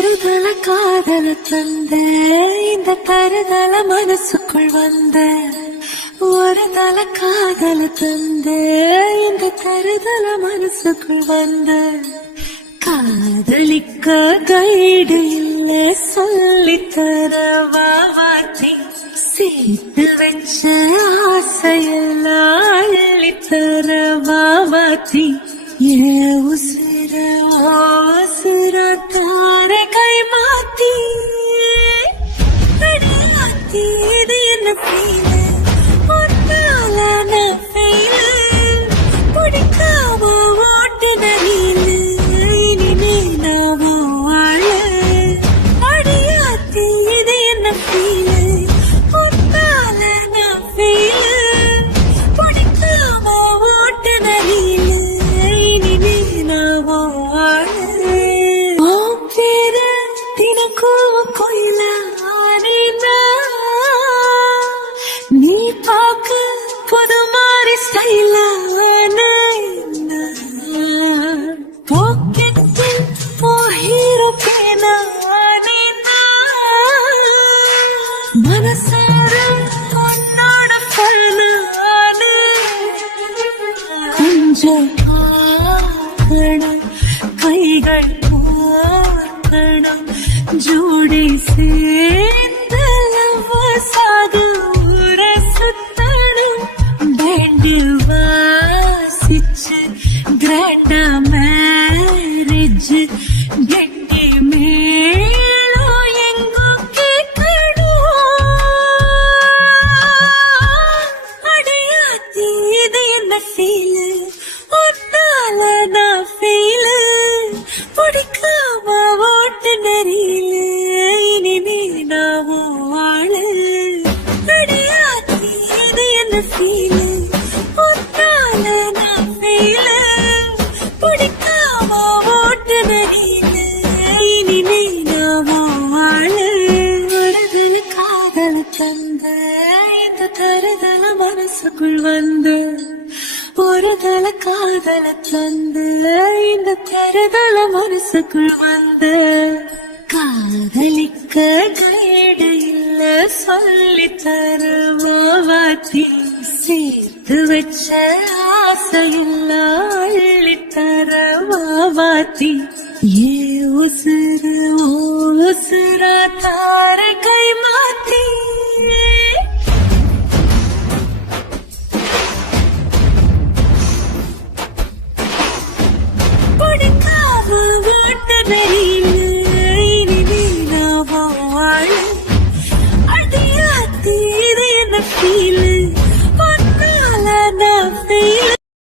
ஒரு தல காதல தந்த இந்த தருதல மனசுக்குள் வந்த ஒரு தல காதல தந்த இந்த தருதல மனசுக்குள் வந்த காதலிக்க கைடு இல்ல சொல்லித்தர வாவாத்தி சேர்த்து வச்ச ஆசையெல்லாம் அள்ளித்தர வாவாத்தி ஏ உசிர உசிர தார கை மாத்தி அடியாத்தி இது என்ன ஃபீல் ஒன்னால நான் ஃபெயில் பிடிக்காம ஓட்டு நரியில் இனிமே நாவோ வாழ அடியாத்தி இது என்ன ஃபீல் ஒன்னால நான் ஃபெயில் பிடிக்காம ஓட்டு நரியில் இனிமே நாவோ வாழ ஓ பேரு தினக்கும் கோயில நீ பாக்க புது மாதிரி ஸ்டைலான பாக்கெட்டில் ஓ ஹீரோ பேனா மனசார உன்னோட ஃபேனான கொஞ்சம் பார்க்கணும் கைகள் பார்க்கணும் ஜோடி சேர்ந்து சாக ஊர சுத்தணும் பேண்டு வாசிச்சு கிராண்டா மேரேஜ் கெட்டி மேலோ எங்கோ கேட்கணும் அடையாத்தி இது என்ன ஃபீல் ஒன்னால நான் ஃபீல் பிடிக்காம ஓட்டு நரியில இனிமே நாவோ வாழ அடையாத்தி இது என்ன ஃபீல் ஒன்னால நான் ஃபீல் பிடிக்காம ஓட்டு நரியில இனிமே நாவோ வாழ வருதல காதல தந்த இந்த தருதல மனசுக்குள் வந்து ஒரு தல காதல தந்து இந்த தருதல மனசுக்குள் வந்து காதலிக்க கைடு இல்ல சொல்லித்தர வாவாத்தி சேர்த்து வச்ச ஆசையெல்லாம் அள்ளித்தர வாவாத்தி ஏ உசுர ஓ உசுரா தார